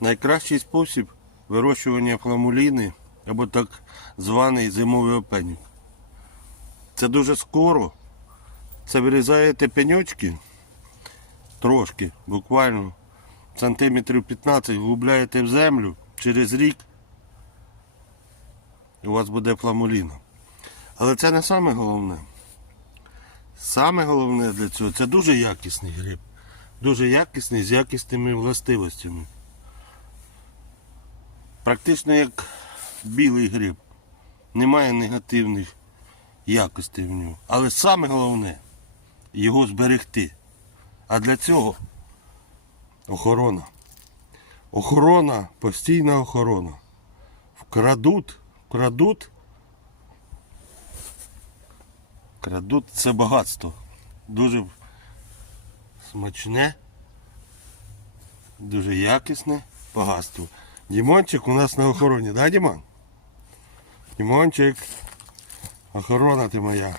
Найкращий спосіб вирощування фламуліни або так званий зимовий опенюк. Це дуже скоро. Це вирізаєте пеньочки трошки, буквально сантиметрів 15, глубляєте в землю через рік. У вас буде фламуліна. Але це не саме головне. Саме головне для цього це дуже якісний гриб. Дуже якісний з якісними властивостями. Практично як білий гриб. Немає негативних якостей в ньому. Але саме головне його зберегти. А для цього охорона. Охорона, постійна охорона. Вкрадуть, вкрадуть. Крадуть це багатство. Дуже смачне, дуже якісне багатство. Дімончик у нас на охороні, да, Дімон? Дімончик, охорона ти моя.